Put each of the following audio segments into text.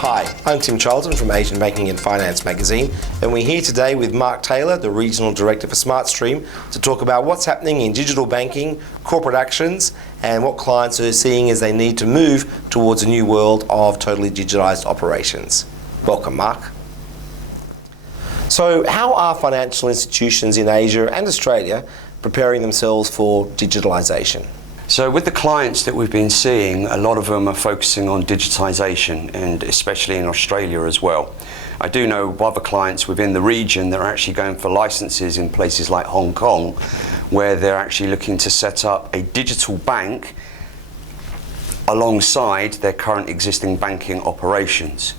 Hi, I'm Tim Charlton from Asian Banking and Finance magazine, and we're here today with Mark Taylor, the Regional Director for SmartStream, to talk about what's happening in digital banking, corporate actions, and what clients are seeing as they need to move towards a new world of totally digitalised operations. Welcome, Mark. So, how are financial institutions in Asia and Australia preparing themselves for digitalisation? So with the clients that we've been seeing, a lot of them are focusing on digitisation, and especially in Australia as well. I do know other clients within the region that are actually going for licenses in places like Hong Kong, where they're actually looking to set up a digital bank alongside their current existing banking operations.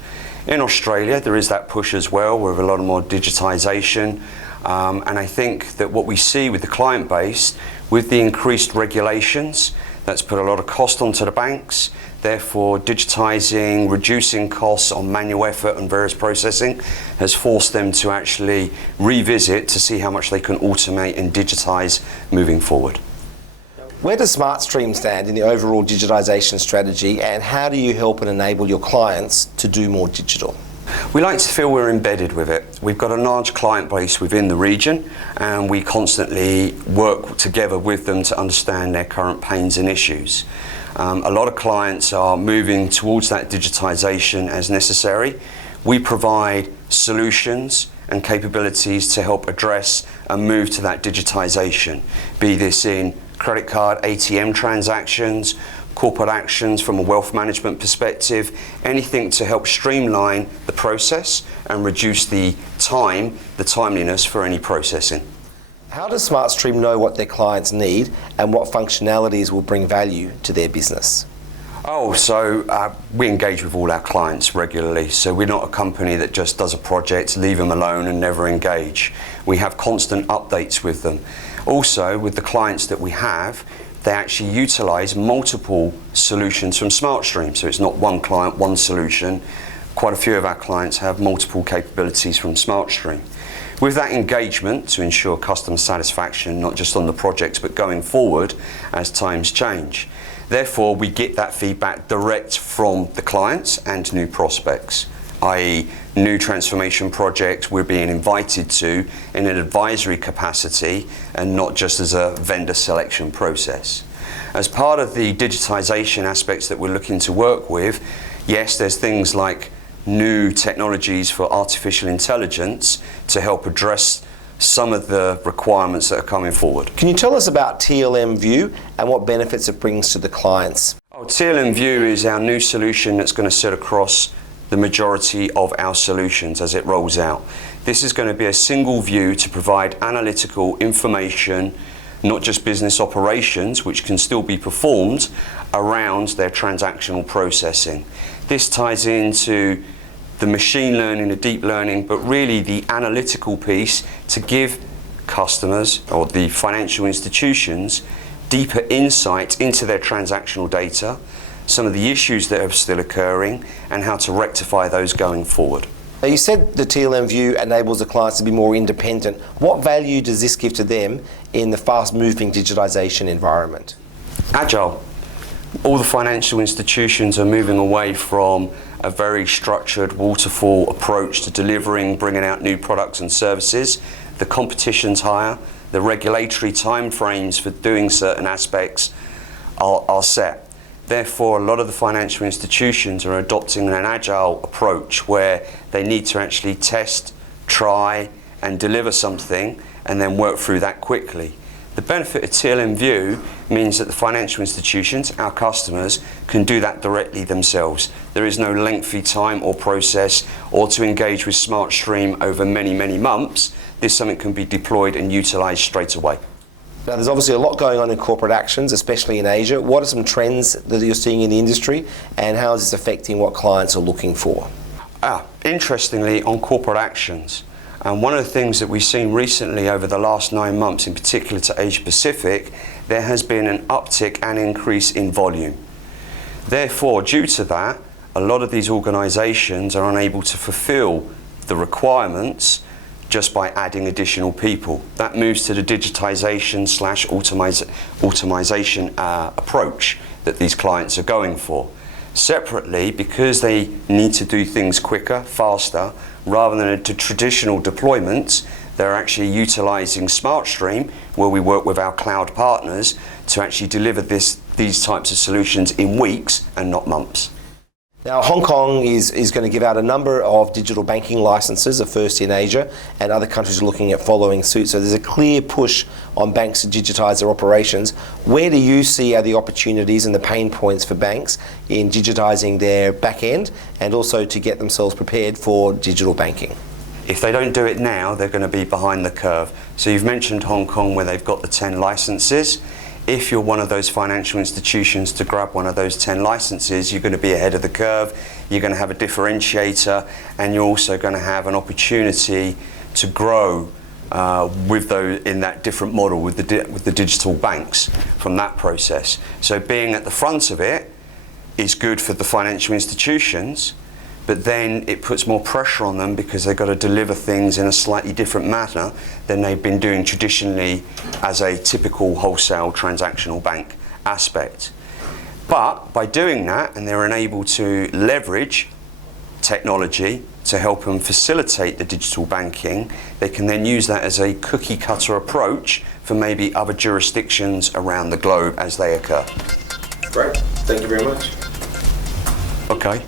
In Australia, there is that push as well with a lot more digitisation. And I think that what we see with the client base, with the increased regulations, that's put a lot of cost onto the banks. Therefore, digitising, reducing costs on manual effort and various processing has forced them to actually revisit to see how much they can automate and digitise moving forward. Where does SmartStream stand in the overall digitisation strategy, and how do you help and enable your clients to do more digital? We like to feel we're embedded with it. We've got a large client base within the region, and we constantly work together with them to understand their current pains and issues. A lot of clients are moving towards that digitisation as necessary. We provide solutions and capabilities to help address and move to that digitisation, be this in credit card ATM transactions, corporate actions from a wealth management perspective, anything to help streamline the process and reduce the timeliness for any processing. How does SmartStream know what their clients need and what functionalities will bring value to their business? We engage with all our clients regularly, so we're not a company that just does a project, leave them alone and never engage. We have constant updates with them. Also, with the clients that we have, they actually utilise multiple solutions from SmartStream, so it's not one client, one solution. Quite a few of our clients have multiple capabilities from SmartStream. With that engagement to ensure customer satisfaction, not just on the projects but going forward as times change. Therefore, we get that feedback direct from the clients and new prospects, i.e. new transformation projects we're being invited to in an advisory capacity and not just as a vendor selection process. As part of the digitisation aspects that we're looking to work with, yes, there's things like new technologies for artificial intelligence to help address some of the requirements that are coming forward. Can you tell us about TLM View and what benefits it brings to the clients? TLM View is our new solution that's going to sit across the majority of our solutions as it rolls out. This is going to be a single view to provide analytical information, not just business operations, which can still be performed around their transactional processing. This ties into the machine learning, the deep learning, but really the analytical piece to give customers or the financial institutions deeper insight into their transactional data, some of the issues that are still occurring, and how to rectify those going forward. Now, you said the TLM View enables the clients to be more independent. What value does this give to them in the fast-moving digitisation environment? Agile. All the financial institutions are moving away from a very structured waterfall approach to delivering, bringing out new products and services. The competition's higher. The regulatory timeframes for doing certain aspects are set. Therefore, a lot of the financial institutions are adopting an agile approach where they need to actually test, try, and deliver something and then work through that quickly. The benefit of TLM View means that the financial institutions, our customers, can do that directly themselves. There is no lengthy time or process or to engage with SmartStream over many, many months. This something can be deployed and utilised straight away. Now, there's obviously a lot going on in corporate actions, especially in Asia. What are some trends that you're seeing in the industry, and how is this affecting what clients are looking for? Interestingly, on corporate actions, one of the things that we've seen recently over the last 9 months, in particular to Asia Pacific, there has been an uptick and increase in volume. Therefore, due to that, a lot of these organisations are unable to fulfil the requirements just by adding additional people. That moves to the digitisation / automation approach that these clients are going for. Separately, because they need to do things quicker, faster, rather than a traditional deployments, they're actually utilising SmartStream, where we work with our cloud partners, to actually deliver these types of solutions in weeks and not months. Now, Hong Kong is going to give out a number of digital banking licenses, the first in Asia, and other countries are looking at following suit. So there's a clear push on banks to digitise their operations. Where do you see are the opportunities and the pain points for banks in digitising their back end and also to get themselves prepared for digital banking? If they don't do it now, they're going to be behind the curve. So you've mentioned Hong Kong, where they've got the 10 licenses. If you're one of those financial institutions to grab one of those 10 licenses, you're going to be ahead of the curve, you're going to have a differentiator, and you're also going to have an opportunity to grow with those in that different model with the digital banks from that process. So being at the front of it is good for the financial institutions, but then it puts more pressure on them because they've got to deliver things in a slightly different manner than they've been doing traditionally as a typical wholesale transactional bank aspect. But by doing that, and they're enabled to leverage technology to help them facilitate the digital banking, they can then use that as a cookie cutter approach for maybe other jurisdictions around the globe as they occur. Great, thank you very much. Okay.